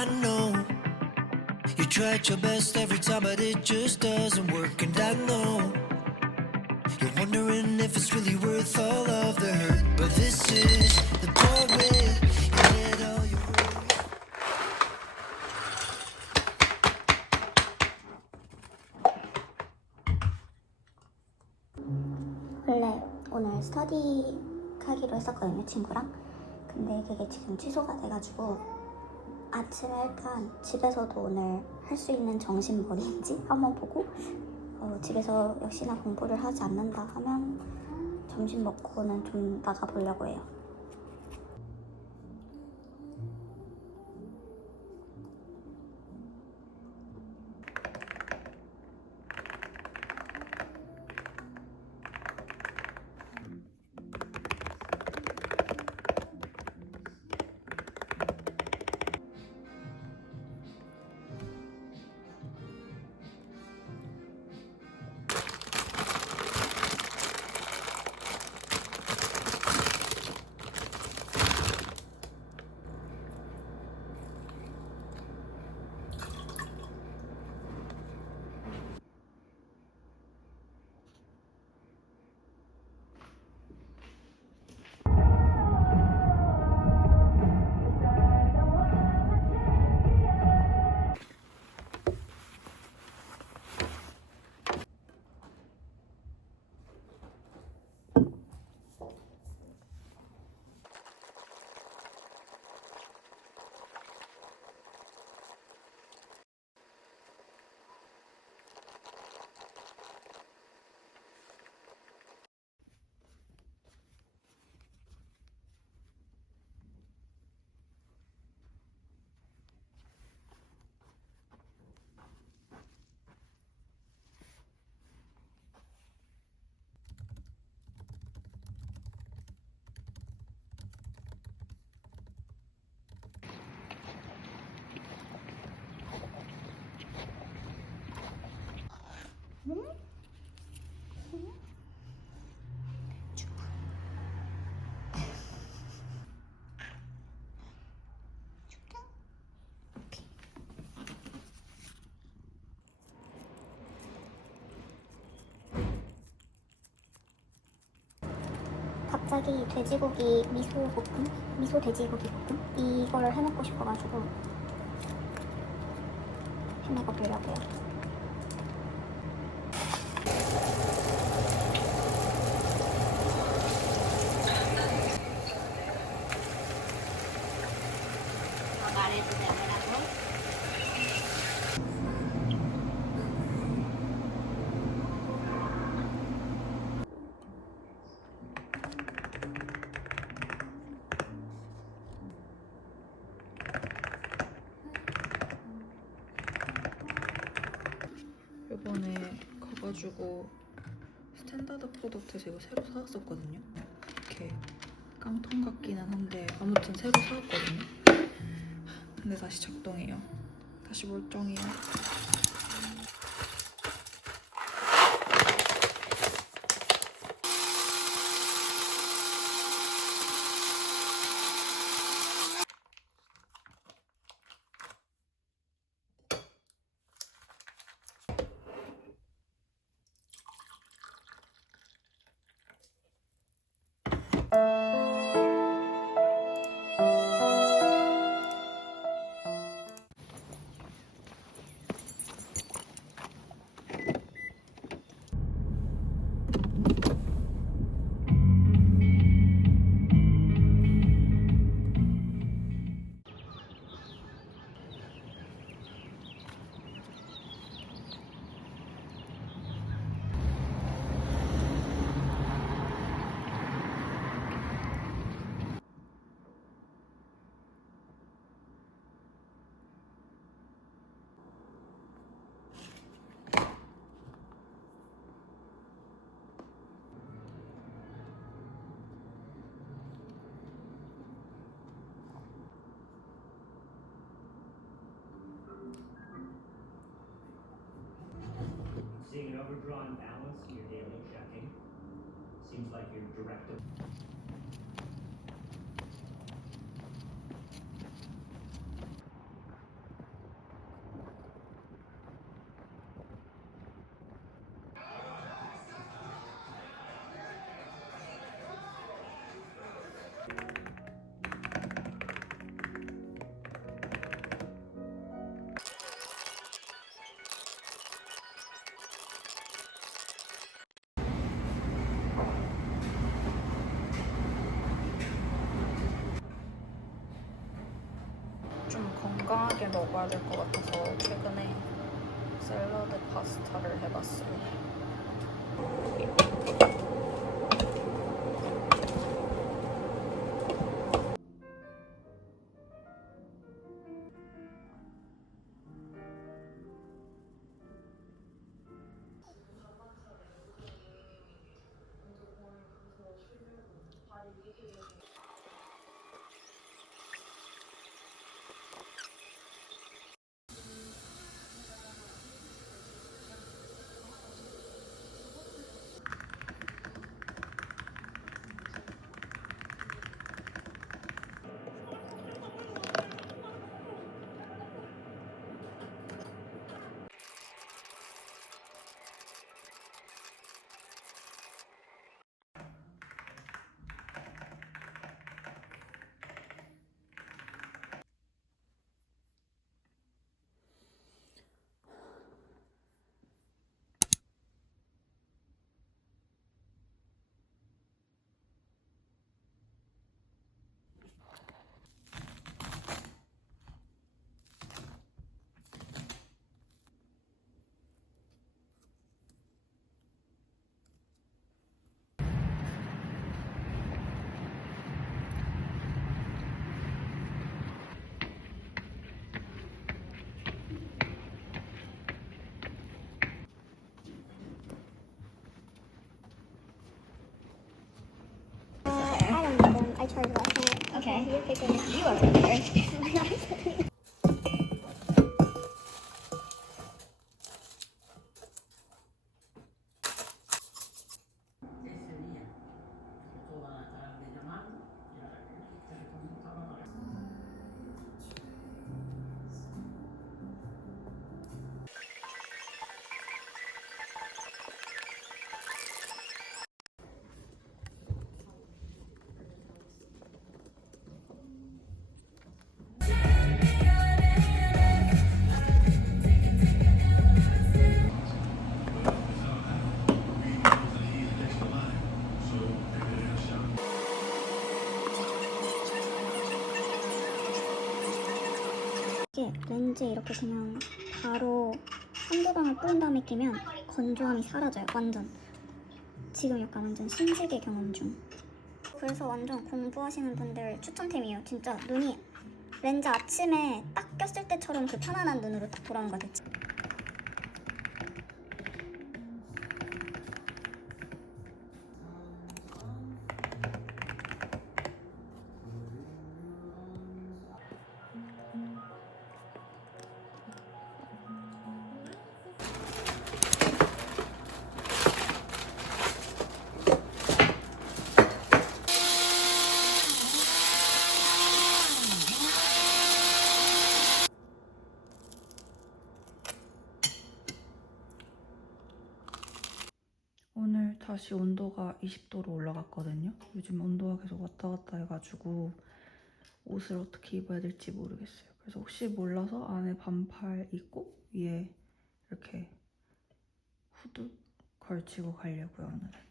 I know you tried your best every time, but it just doesn't work. And I know you're wondering if it's really worth all of the hurt. But this is the part where you let all your worries. 원래 오늘 스터디 하기로 했었거든요, 친구랑. 근데 그게 지금 취소가 돼가지고 아침에 일단 집에서도 오늘 할 수 있는 정신머리인지 한번 보고 집에서 역시나 공부를 하지 않는다 하면 점심 먹고는 좀 나가보려고 해요. 갑자기 돼지고기 미소 돼지고기 볶음? 이거를 해먹고 싶어가지고 해먹어보려고요. 이번에 가가지고 스탠다드 프로덕트에서 이거 새로 사왔었거든요. 이렇게 깡통 같기는 한데 아무튼 새로 사왔거든요. 근데 다시 작동해요. 다시 멀쩡해요. Seeing an overdrawn balance in your daily checking? Seems like your directive. 건강하게 먹어야 될 것 같아서 최근에 샐러드 파스타를 해봤어요. I don't know them. I tried last night. Okay. You pick one. You are there. 이게 렌즈에 이렇게 그냥 바로 한두 방울 뿌린 다음에 끼면 건조함이 사라져요, 완전. 지금 약간 완전 신세계 경험 중. 그래서 완전 공부하시는 분들 추천템이에요. 진짜 눈이 렌즈 아침에 딱 꼈을 때처럼 그 편안한 눈으로 딱 돌아오는 거 같았지. 오늘 다시 온도가 20도로 올라갔거든요. 요즘 온도가 계속 왔다 갔다 해가지고 옷을 어떻게 입어야 될지 모르겠어요. 그래서 혹시 몰라서 안에 반팔 입고 위에 이렇게 후드 걸치고 가려고요, 오늘은.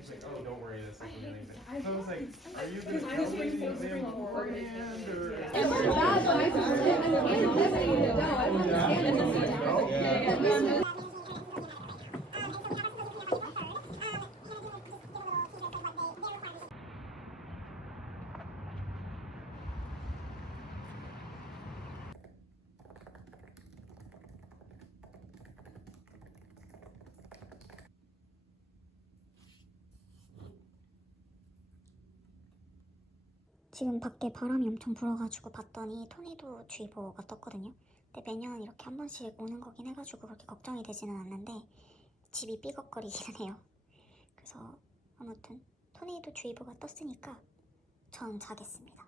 She's like, oh, don't worry, that's not gonna be anything. So I was like, are you the jelly museum beforehand, or? 지금 밖에 바람이 엄청 불어가지고 봤더니 토네이도 주의보가 떴거든요. 근데 매년 이렇게 한 번씩 오는 거긴 해가지고 그렇게 걱정이 되지는 않는데 집이 삐걱거리기는 해요. 그래서 아무튼 토네이도 주의보가 떴으니까 전 자겠습니다.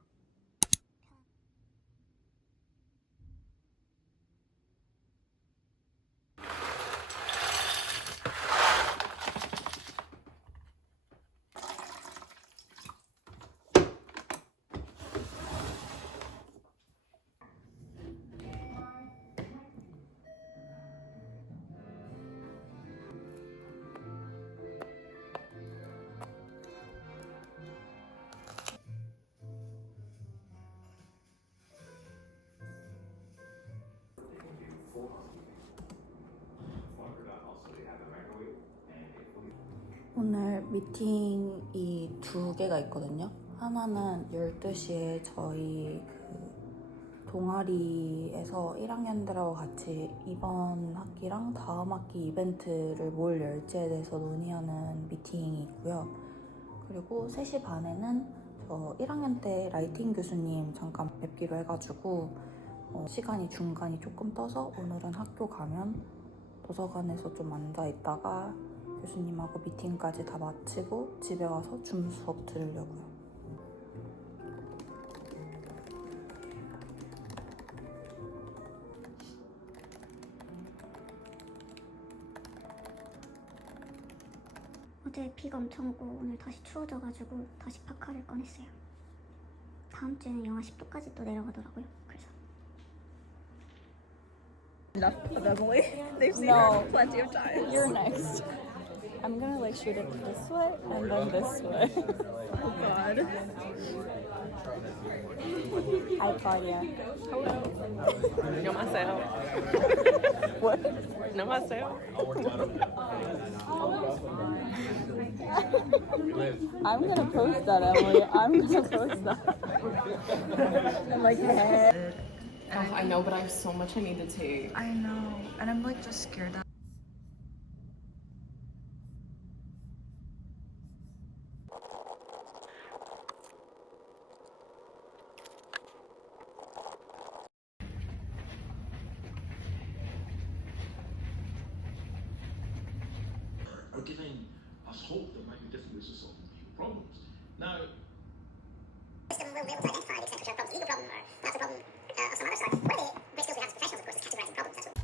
오늘 미팅이 2개가 있거든요. 하나는 12시에 저희 그 동아리에서 1학년들하고 같이 이번 학기랑 다음 학기 이벤트를 뭘 열지에 대해서 논의하는 미팅이 있고요. 그리고 3시 반에는 저 1학년 때 라이팅 교수님 잠깐 뵙기로 해가지고 시간이 중간이 조금 떠서 오늘은 학교 가면 도서관에서 좀 앉아 있다가 교수님하고 미팅까지 다 마치고 집에 와서 줌 수업 들으려고요. 어제 비가 엄청 오고 오늘 다시 추워져가지고 다시 파카를 꺼냈어요. 다음 주에는 영하 10도까지 또 내려가더라고요. 그래서 Enough of Emily. They've seen her plenty of times. You're next. I'm gonna like shoot it this way and then this way. Oh god. Hi, Claudia. 안녕하세요. What? 안녕하세요. I'm gonna post that, Emily. I'm gonna post that. I'm like, hey. Oh, I know, but I have so much I need to take. I know, and I'm like just scared that are giving us hope that might be different ways of solving legal problems. Now, system will be able to identify the extent to which a problem is a legal problem or not a problem of some other sort. One of the great skills we have as professionals, of course, is categorizing problems. That's what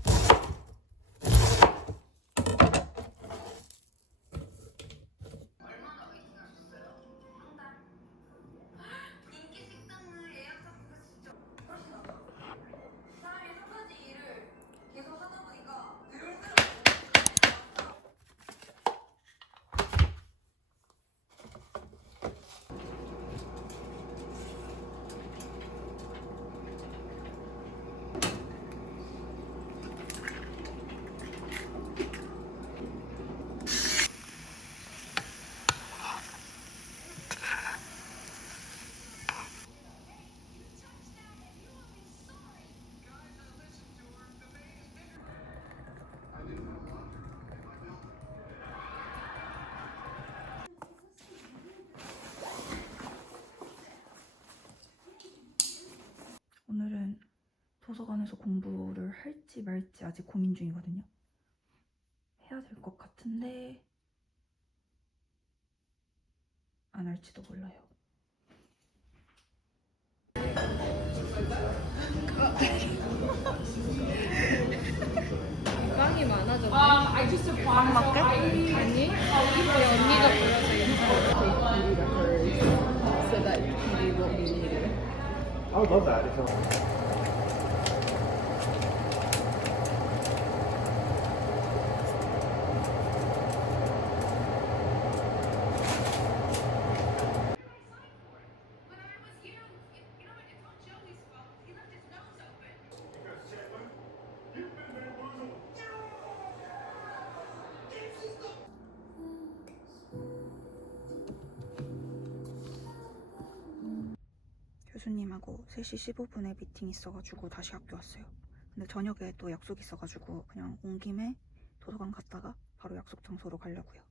오늘은 도서관에서 공부를 할지 말지 아직 고민 중이거든요. 해야 될 것 같은데 안 할지도 몰라요. 빵이 많아졌네. 빵 먹게? 아니, 우리 언니가 불러서 So that PD won't be needed. I would love that. 교수님하고 3시 15분에 미팅 있어가지고 다시 학교 왔어요. 근데 저녁에 또 약속 있어가지고 그냥 온 김에 도서관 갔다가 바로 약속 장소로 가려고요.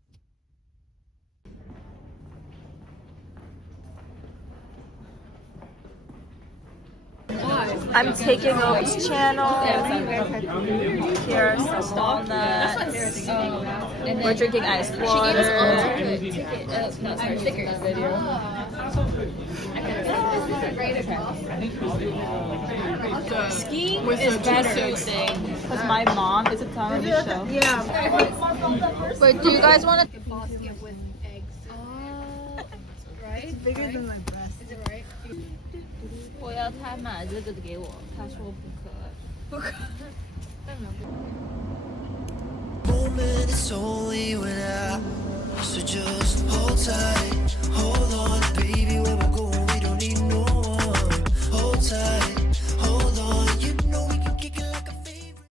I'm taking over this channel. Here's walnut. We're drinking ice water. Skiing is better because my mom is a television show. Yeah. But do you guys want to? Basket with eggs. Oh, right? It's bigger than my breast. Is it right? 我要他买这个给我，他说不可。 Moment, it's only when I. So just hold tight.